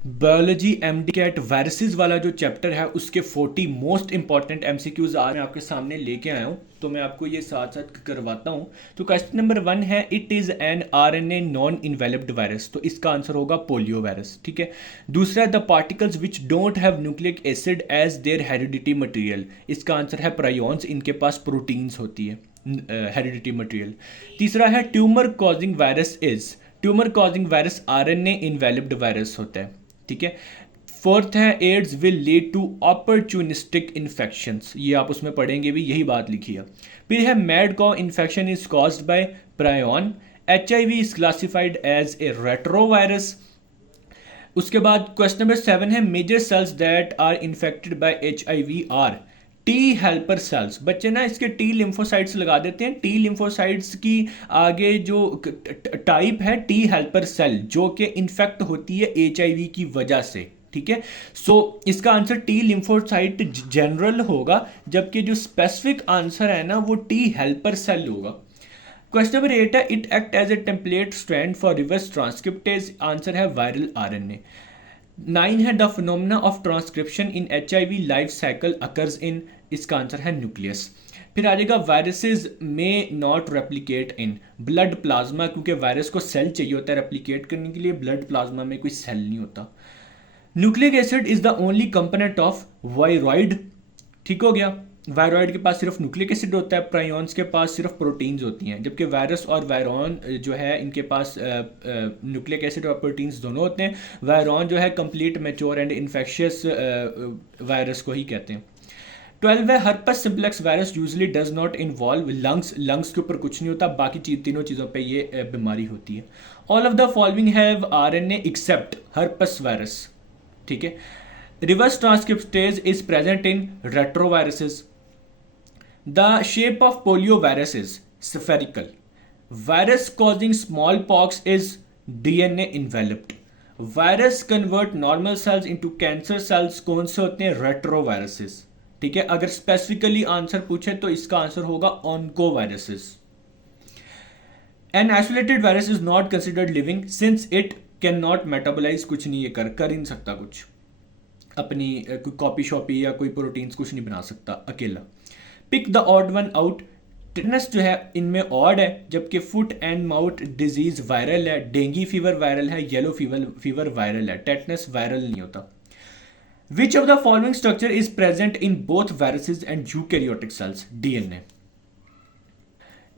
Biology MD cat viruses वाला जो chapter है उसके 40 मोस्ट इंपॉर्टेंट एमसीक्यूज आज मैं आपके सामने लेके आया हूँ, तो मैं आपको ये साथ साथ करवाता हूँ। तो क्वेश्चन नंबर 1 है, it is an RNA non enveloped virus, तो इसका आंसर होगा पोलियो वायरस। ठीक है। दूसरा, the particles which don't have nucleic acid as their heredity material, इसका आंसर है प्रायोन्स, इनके पास प्रोटीन्स होती है हेरिडिटी मटेरियल। तीसरा है, tumour causing virus is, tumour causing virus RNA enveloped virus होता है। ठीक है। फोर्थ है, AIDS will lead to opportunistic infections, ये आप उसमें पढ़ेंगे भी, यही बात लिखी है। फिर है, mad cow infection is caused by prion, HIV is classified as a retrovirus. उसके बाद क्वेश्चन नंबर 7 है, major cells that are infected by HIV are T helper cells. बच्चे ना इसके टी लिम्फोसाइट्स लगा देते हैं, टी लिम्फोसाइट्स की आगे जो टाइप है टी हेल्पर सेल, जो कि इन्फेक्ट होती है HIV की वजह से। ठीक है। सो इसका आंसर टी लिम्फोसाइट जनरल होगा, जबकि जो स्पेसिफिक आंसर है ना वो टी हेल्पर सेल होगा। क्वेश्चन नंबर 8 है, it act as a template strand for reverse transcriptase, answer है वायरल RNA। 9 है, the phenomena of transcription in HIV life cycle occurs in, इसका आंसर है न्यूक्लियस। फिर आ जाएगा, वायरसेस में not replicate in blood plasma, क्योंकि वायरस को सेल चाहिए होता है रेप्लिकेट करने के लिए, ब्लड प्लाज्मा में कोई सेल नहीं होता। Nucleic acid is the only component of viroid, ठीक हो गया। वायरॉइड के पास सिर्फ न्यूक्लिक एसिड होता है, प्रायोन्स के पास सिर्फ प्रोटीन्स होती हैं, जबकि वायरस और वायरॉन जो है इनके पास न्यूक्लिक एसिड और प्रोटीन्स दोनों होते हैं। वायरॉन जो है complete mature and infectious virus को ही कहते हैं। 12 है, herpes simplex virus usually does not involve lungs, lungs के ऊपर कुछ नहीं होता, बाकी तीनों चीज़ों पे ये बीमारी होती है। All of the following have RNA except herpes virus. ठीक है। Reverse transcriptase is present in retroviruses. The shape of poliovirus is spherical. Virus causing smallpox is DNA enveloped. Virus convert normal cells into cancer cells, कौन से होते हैं? Retroviruses. ठीक है। अगर specifically answer पूछे तो इसका आंसर होगा oncoviruses. An isolated virus is not considered living since it can not metabolise, कुछ नहीं ये कर ही नहीं सकता कुछ, अपनी कोई कॉपी शॉपी या कोई प्रोटीन्स कुछ नहीं बना सकता अकेला। Pick the odd one out, tetanus जो है इनमें ऑड है, जबकि foot and mouth disease viral है, डेंगू फीवर वायरल है, येलो फीवर वायरल है, टेटनस वायरल नहीं होता। Which of the following structure is present in both viruses and eukaryotic cells? DNA।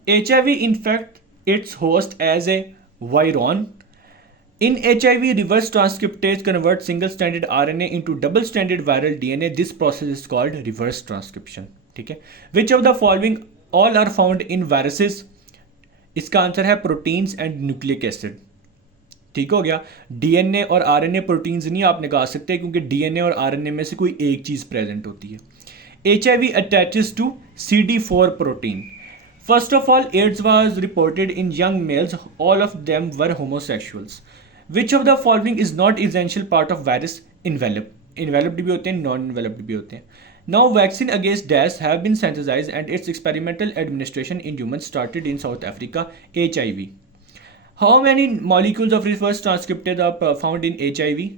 HIV infect its host as a viron. In HIV, reverse transcriptase converts single-stranded RNA into double-stranded viral DNA. This process is called reverse transcription. ठीक है। Which of the following all are found in viruses? इसका answer है proteins and nucleic acid. ठीक हो गया। DNA और RNA proteins नहीं आप निकाल सकते, क्योंकि DNA और RNA में से कोई एक चीज़ प्रेजेंट होती है। HIV attaches to CD4 protein. First of all, AIDS was reported in young males. All of them were homosexuals. Which of the following is not essential part of virus envelope? Enveloped भी होते हैं, non enveloped भी होते हैं। Now vaccine against DAS have been synthesized and its experimental administration in humans started in South Africa. HIV. How many molecules of reverse transcriptase are found in HIV?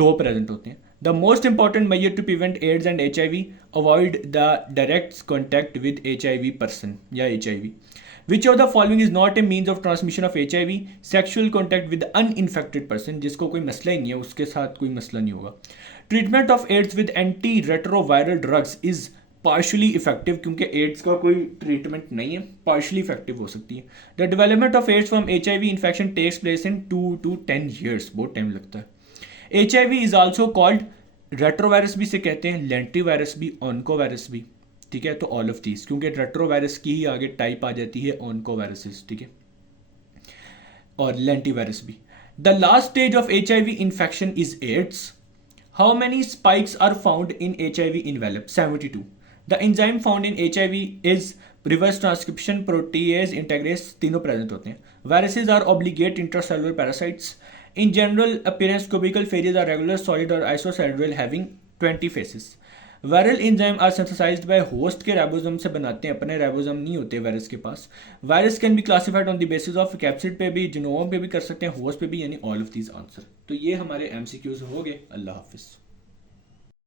दो present होते हैं। The most important measure to prevent AIDS and HIV, avoid the direct contact with HIV person या HIV. Which of the following is not a means of transmission of HIV? Sexual contact with uninfected person, जिसको कोई मसला ही नहीं है उसके साथ कोई मसला नहीं होगा। Treatment of AIDS with antiretroviral drugs is partially effective, क्योंकि एड्स का कोई ट्रीटमेंट नहीं है, partially effective हो सकती है। The development of AIDS from HIV infection takes place in 2 to 10 years, बहुत टाइम लगता है। HIV is also called retrovirus भी से कहते हैं, लेंटीवायरस भी, ऑनकोवायरस भी। ठीक है। तो ऑल ऑफ दीज, क्योंकि रेट्रोवायरस की ही आगे टाइप आ जाती है ऑनकोवायरसेस। ठीक है। और लेंटीवायरस भी। The last stage of HIV infection is AIDS. How many spikes are found in HIV envelope? 72. The enzyme found in HIV is reverse transcription protease integrase, तीनों प्रेजेंट होते हैं। Viruses are obligate intracellular parasites. In general appearance, cubical phases are regular, solid or isosceles having 20 faces. Viral enzyme are synthesised by host के ribosome से बनाते हैं, अपने ribosome नहीं होते वायरस के पास। Virus can be classified on the basis of capsid पे भी, जीनोम पे भी कर सकते हैं, होस्ट पे भी, यानी ऑल ऑफ दीज आंसर। तो ये हमारे एमसीक्यूज हो गए। अल्लाह हाफिज़।